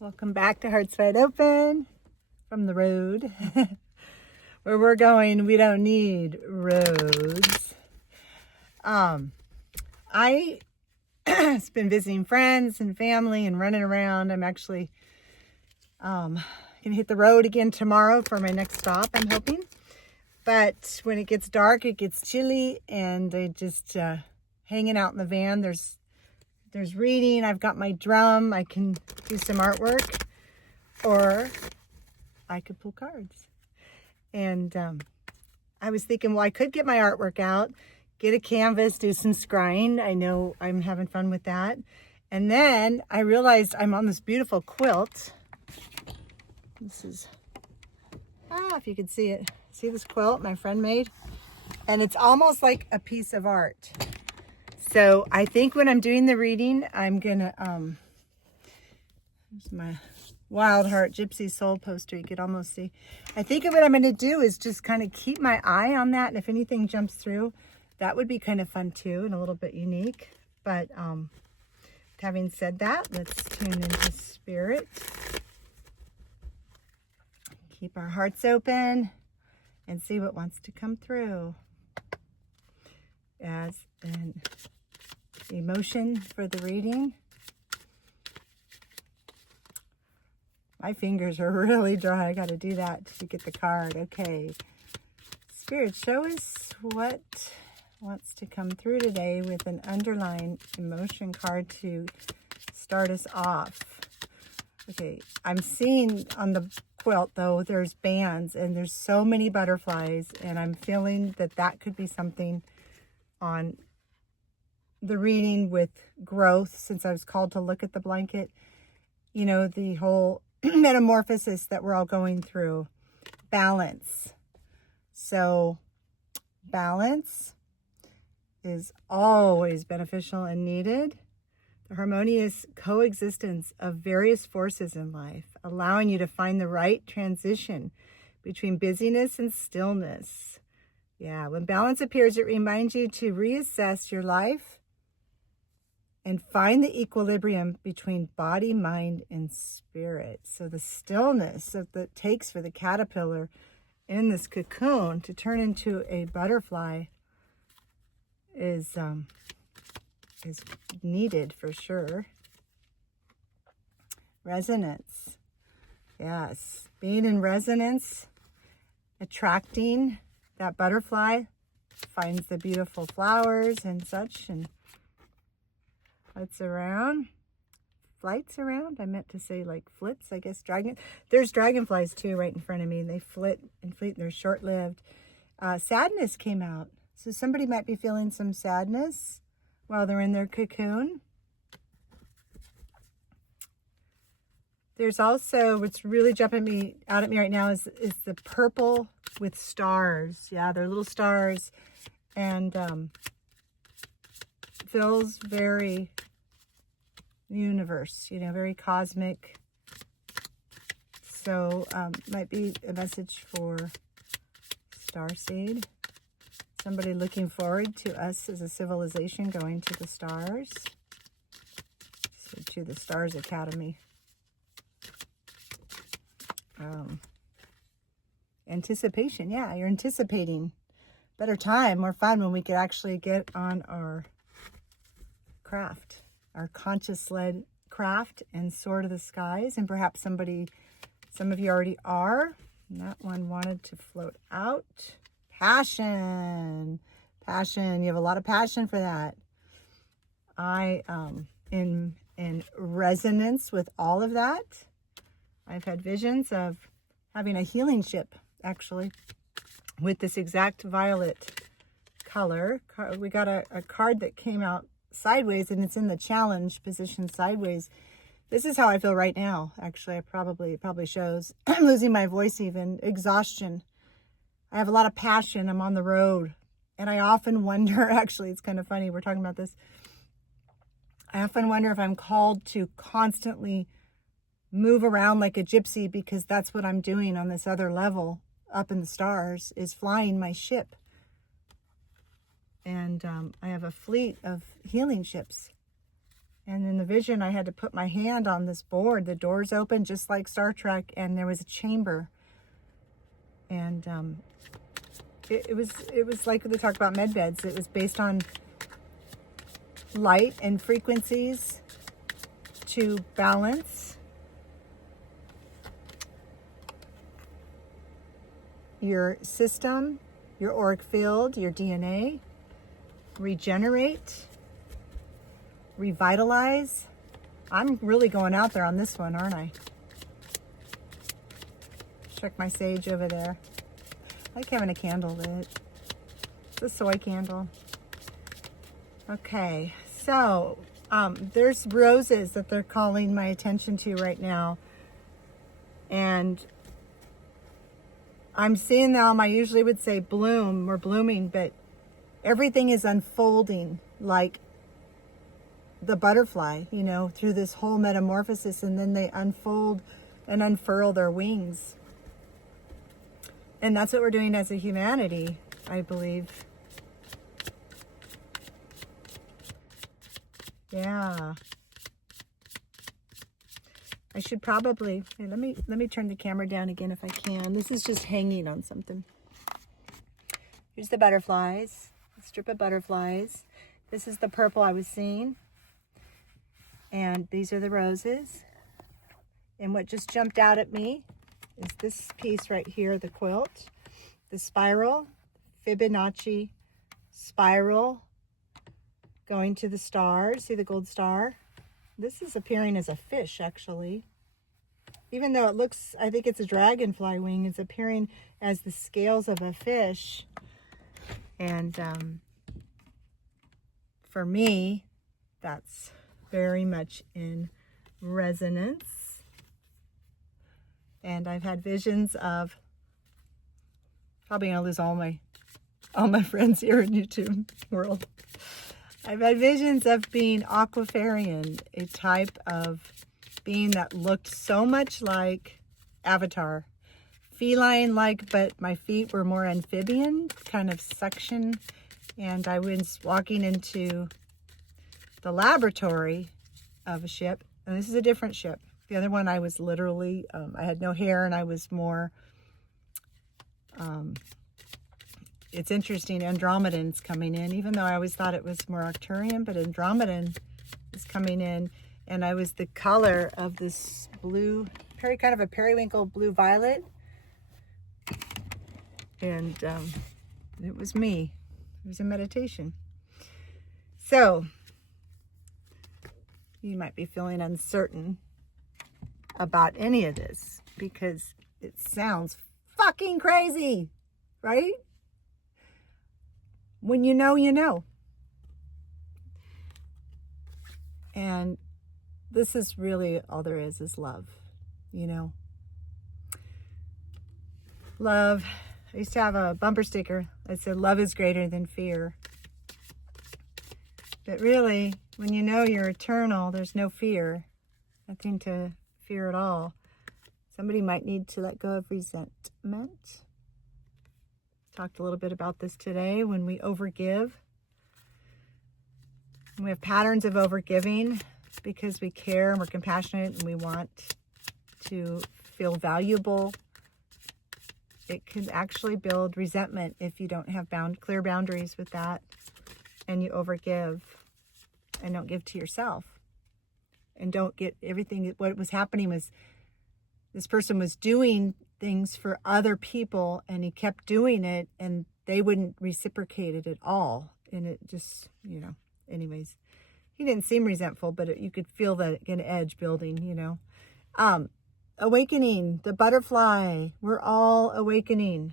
Welcome back to Hearts Wide Open from the road. Where we're going, we don't need roads. I have been visiting friends and family and running around. I'm actually gonna hit the road again tomorrow for my next stop, I'm hoping. But when it gets dark, it gets chilly, and I just hanging out in the van. There's reading. I've got my drum. I can do some artwork, or I could pull cards. And I was thinking, well, I could get my artwork out, get a canvas, do some scrying. I know I'm having fun with that. And then I realized I'm on this beautiful quilt. This is, if you could see it. See this quilt my friend made? And it's almost like a piece of art. So I think when I'm doing the reading, I'm gonna, there's my Wild Heart Gypsy Soul poster, you could almost see. I think what I'm gonna do is just kind of keep my eye on that, and if anything jumps through, that would be kind of fun too, and a little bit unique. But having said that, let's tune into spirit. Keep our hearts open and see what wants to come through. As an emotion for the reading. My fingers are really dry. I got to do that to get the card. Okay. Spirit, show us what wants to come through today with an underlying emotion card to start us off. Okay. I'm seeing on the quilt, though, there's bands, and there's so many butterflies, and I'm feeling that that could be something on the reading with growth, since I was called to look at the blanket. You know, the whole metamorphosis that we're all going through. Balance. So balance is always beneficial and needed. The harmonious coexistence of various forces in life, allowing you to find the right transition between busyness and stillness. Yeah, when balance appears, it reminds you to reassess your life and find the equilibrium between body, mind, and spirit. So the stillness that it takes for the caterpillar in this cocoon to turn into a butterfly is needed for sure. Resonance. Yes, being in resonance, attracting that butterfly, finds the beautiful flowers and such, and flights around. I meant to say like flits, I guess. There's dragonflies too right in front of me. They flit and fleet, and they're short-lived. Sadness came out. So somebody might be feeling some sadness while they're in their cocoon. There's also, what's really jumping out at me right now is the purple with stars. Yeah, they're little stars, and feels very universe, very cosmic. So might be a message for Starseed. Somebody looking forward to us as a civilization going to the stars. So to the Stars Academy. Anticipation. Yeah, you're anticipating better time, more fun when we could actually get on our craft, our conscious-led craft, and soar to the skies. And perhaps some of you already are. And that one wanted to float out. Passion. You have a lot of passion for that. I in resonance with all of that. I've had visions of having a healing ship, actually, with this exact violet color. We got a card that came out sideways, and it's in the challenge position sideways. This is how I feel right now. Actually, it probably shows. I'm losing my voice even. Exhaustion. I have a lot of passion. I'm on the road. And I often wonder, actually, it's kind of funny, we're talking about this. I often wonder if I'm called to constantly move around like a gypsy, because that's what I'm doing on this other level up in the stars, is flying my ship. And I have a fleet of healing ships. And in the vision, I had to put my hand on this board. The doors open just like Star Trek, and there was a chamber. And it was like they talk about med beds. It was based on light and frequencies to balance your system, your auric field, your DNA, regenerate, revitalize. I'm really going out there on this one, aren't I? Check my sage over there. I like having a candle lit. It's a soy candle. Okay, so there's roses that they're calling my attention to right now. And I'm seeing them. I usually would say bloom or blooming, but everything is unfolding like the butterfly, you know, through this whole metamorphosis, and then they unfold and unfurl their wings. And that's what we're doing as a humanity, I believe. Yeah. I should probably, hey, let me turn the camera down again if I can. This is just hanging on something. Here's the butterflies, a strip of butterflies. This is the purple I was seeing. And these are the roses. And what just jumped out at me is this piece right here, the quilt, the spiral, Fibonacci spiral going to the stars. See the gold star? This is appearing as a fish, actually. Even though it looks, I think it's a dragonfly wing, it's appearing as the scales of a fish. And for me, that's very much in resonance. And I've had visions of, probably gonna lose all my friends here in YouTube world. I've had visions of being aquafarian, a type of being that looked so much like Avatar. Feline-like, but my feet were more amphibian, kind of suction. And I was walking into the laboratory of a ship, and this is a different ship. The other one I was literally, I had no hair, and I was more, it's interesting, Andromedan's coming in, even though I always thought it was more Arcturian, but Andromedan is coming in, and I was the color of this blue, kind of a periwinkle blue violet, and it was me. It was a meditation. So, you might be feeling uncertain about any of this because it sounds fucking crazy, right? When you know, you know. And this is really all there is love, you know. Love. I used to have a bumper sticker that said, love is greater than fear. But really, when you know you're eternal, there's no fear. Nothing to fear at all. Somebody might need to let go of resentment. Talked a little bit about this today when we overgive. We have patterns of overgiving because we care and we're compassionate and we want to feel valuable. It can actually build resentment if you don't have clear boundaries with that and you overgive and don't give to yourself and don't get everything. What was happening was this person was doing things for other people and he kept doing it and they wouldn't reciprocate it at all. And it just, you know, anyways, he didn't seem resentful, but you could feel that an edge building, you know. Awakening, the butterfly, we're all awakening.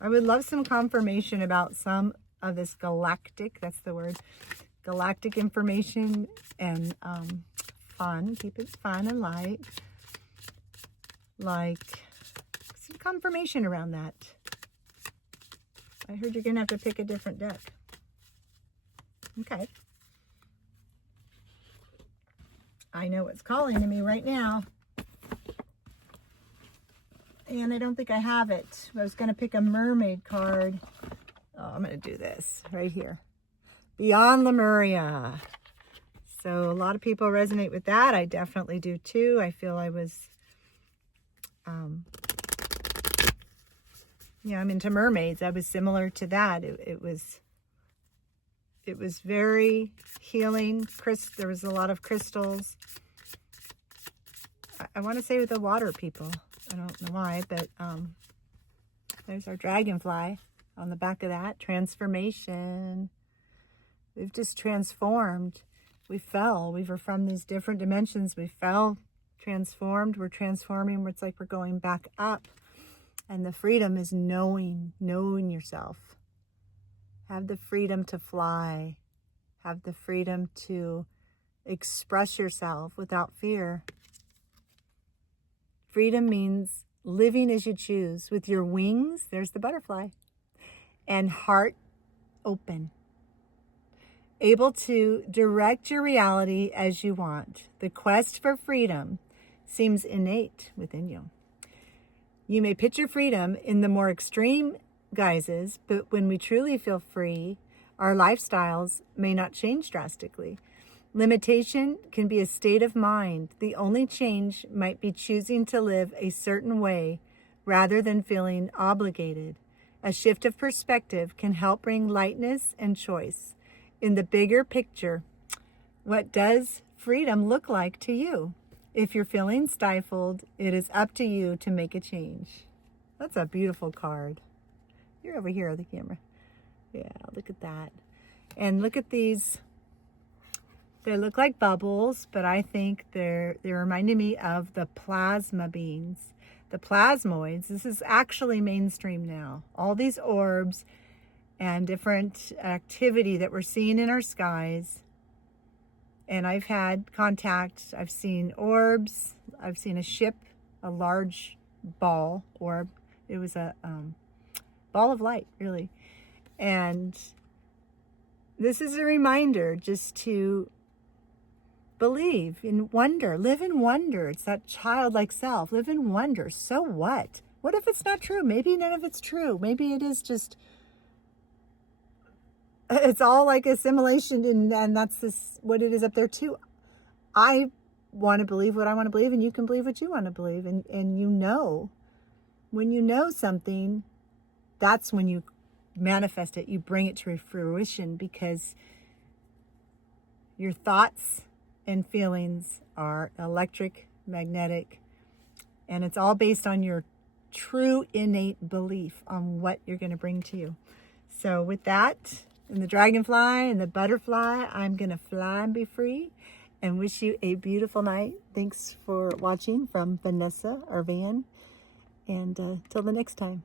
I would love some confirmation about some of this galactic, that's the word, galactic information and fun, keep it fun and light. Like some confirmation around that. I heard you're going to have to pick a different deck. Okay. I know what's calling to me right now. And I don't think I have it. I was going to pick a mermaid card. Oh, I'm going to do this right here. Beyond Lemuria. So a lot of people resonate with that. I definitely do too. I feel I was, I'm into mermaids. I was similar to that. It was very healing. There was a lot of crystals. I want to say with the water people. I don't know why, but there's our dragonfly on the back of that. Transformation. We've just transformed. We fell. We were from these different dimensions. We fell, transformed. We're transforming. It's like we're going back up. And the freedom is knowing yourself. Have the freedom to fly. Have the freedom to express yourself without fear. Freedom means living as you choose with your wings. There's the butterfly. And heart open. Able to direct your reality as you want. The quest for freedom seems innate within you. You may picture freedom in the more extreme guises, but when we truly feel free, our lifestyles may not change drastically. Limitation can be a state of mind. The only change might be choosing to live a certain way rather than feeling obligated. A shift of perspective can help bring lightness and choice. In the bigger picture, what does freedom look like to you? If you're feeling stifled, it is up to you to make a change. That's a beautiful card. You're over here on the camera. Yeah, look at that. And look at these. They look like bubbles, but I think they're reminding me of the plasma beings. The plasmoids. This is actually mainstream now. All these orbs and different activity that we're seeing in our skies. And I've had contact. I've seen orbs. I've seen a ship, a large ball orb. It was a ball of light, really. And this is a reminder just to believe in wonder. Live in wonder. It's that childlike self. Live in wonder. So what? What if it's not true? Maybe none of it's true. Maybe it is just, it's all like assimilation, and that's what it is up there too. I want to believe what I want to believe, and you can believe what you want to believe. And when you know something, that's when you manifest it. You bring it to fruition, because your thoughts and feelings are electric, magnetic, and it's all based on your true innate belief on what you're going to bring to you. So with that, and the dragonfly and the butterfly, I'm going to fly and be free, and wish you a beautiful night. Thanks for watching from Vanessa or Van, and till the next time.